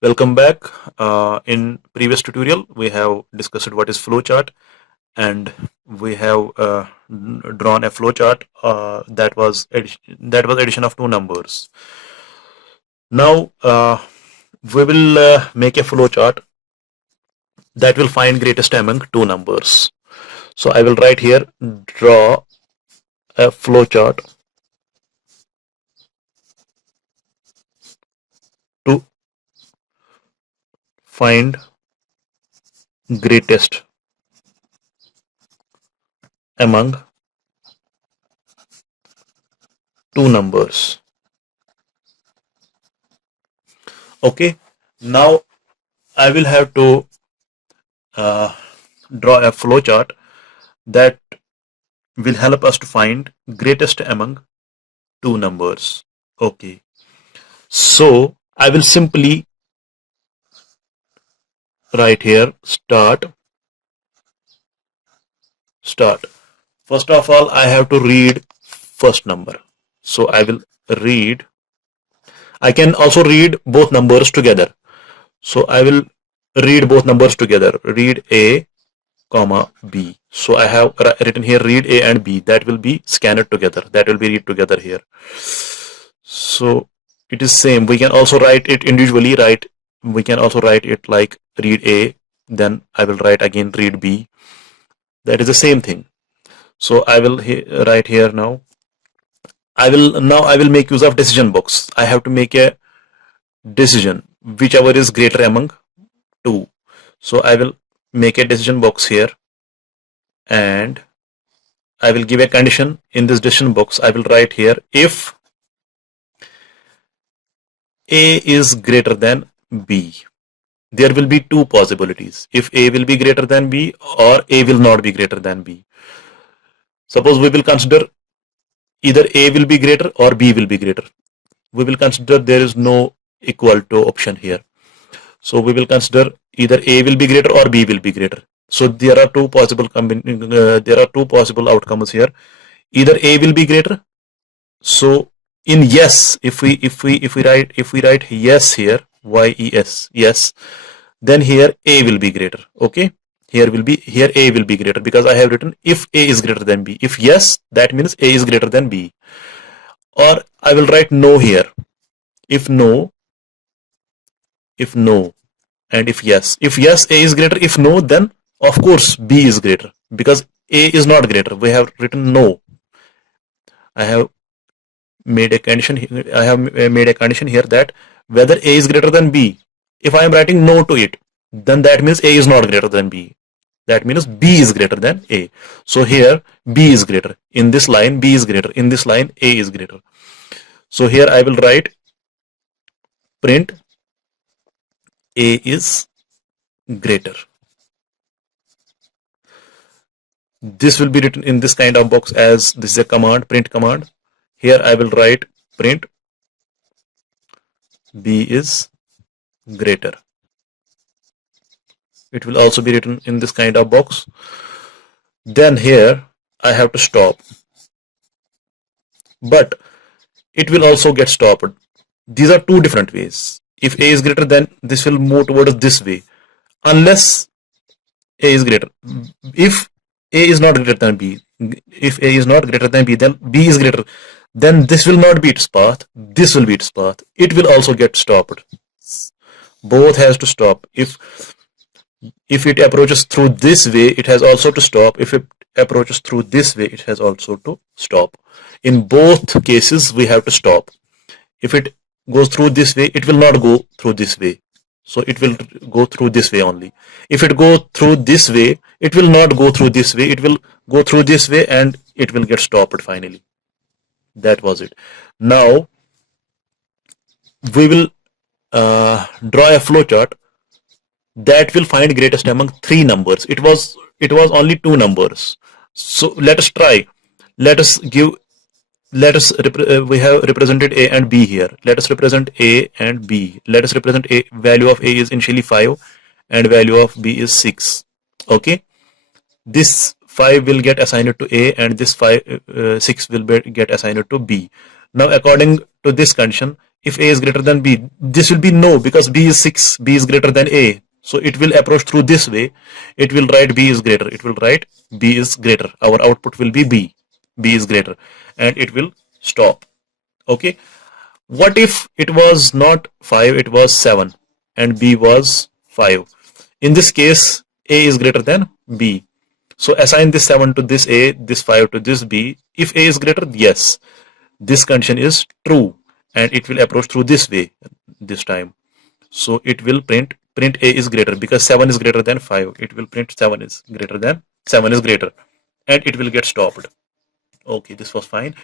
Welcome back. In previous tutorial, we have discussed what is flowchart, and we have drawn a flowchart that was addition of two numbers. Now we will make a flowchart that will find greatest among two numbers. So I will write here, draw a flowchart to find greatest among two numbers. Okay, now I will have to uh, draw a flowchart that will help us to find greatest among two numbers. Okay, so I will simply write here start. First of all, I have to read first number. So I will read. I can also read both numbers together. So I will read both numbers together. Read A, comma B. So I have written here read A and B. That will be scanned together. That will be read together here. So it is same. We can also write it individually. We can also write it like read A. Then I will write again read B. That is the same thing. So I will write here now. I will make use of decision box. I have to make a decision whichever is greater among two. So I will make a decision box here, and I will give a condition in this decision box. I will write here if A is greater than B. There will be two possibilities. If A will be greater than B or A will not be greater than B. Suppose we will consider either A will be greater or B will be greater. We will consider there is no equal to option here. So we will consider either A will be greater or B will be greater. So there are two possible outcomes here. Either A will be greater. So in yes, if we write yes here, yes, yes, then here A will be greater. Okay, here A will be greater because I have written if A is greater than B. If yes, that means A is greater than B. Or I will write no here. If no, and if yes. If yes, A is greater. If no, then of course B is greater because A is not greater. We have written no. I have made a condition here that whether A is greater than B. If I am writing no to it, then that means A is not greater than B. That means B is greater than A. So here B is greater. In this line B is greater. In this line A is greater. So here I will write print A is greater. This will be written in this kind of box as this is a command, print command. Here I will write print B is greater. It will also be written in this kind of box. Then here I have to stop, but it will also get stopped. These are two different ways. If A is greater, then this will move towards this way, unless A is greater. If A is not greater than B, if A is not greater than B, then B is greater. Then this will not be its path. This will be its path. It will also get stopped. Both has to stop. If it approaches through this way, it has also to stop. If it approaches through this way, it has also to stop. In both cases, we have to stop. If it goes through this way, it will not go through this way. So it will go through this way only. If it goes through this way, it will not go through this way. It will go through this way and it will get stopped finally. That was it. Now we will draw a flowchart that will find greatest among three numbers. It was only two numbers. So let us try. We have represented A and B here. Let us represent A and B. Let us represent A. Value of A is initially 5 and value of B is 6. Okay. This 5 will get assigned to A and this 6 will get assigned to B. Now according to this condition, if A is greater than B, this will be no, because B is 6, B is greater than A. So it will approach through this way. It will write B is greater. It will write B is greater. Our output will be B. B is greater. And it will stop. Okay. What if it was not 5, it was 7 and B was 5? In this case, A is greater than B. So assign this 7 to this A, this 5 to this B. If A is greater, yes, this condition is true and it will approach through this way this time. So it will print A is greater, because 7 is greater than 5. It will print 7 is greater and it will get stopped. Okay, this was fine.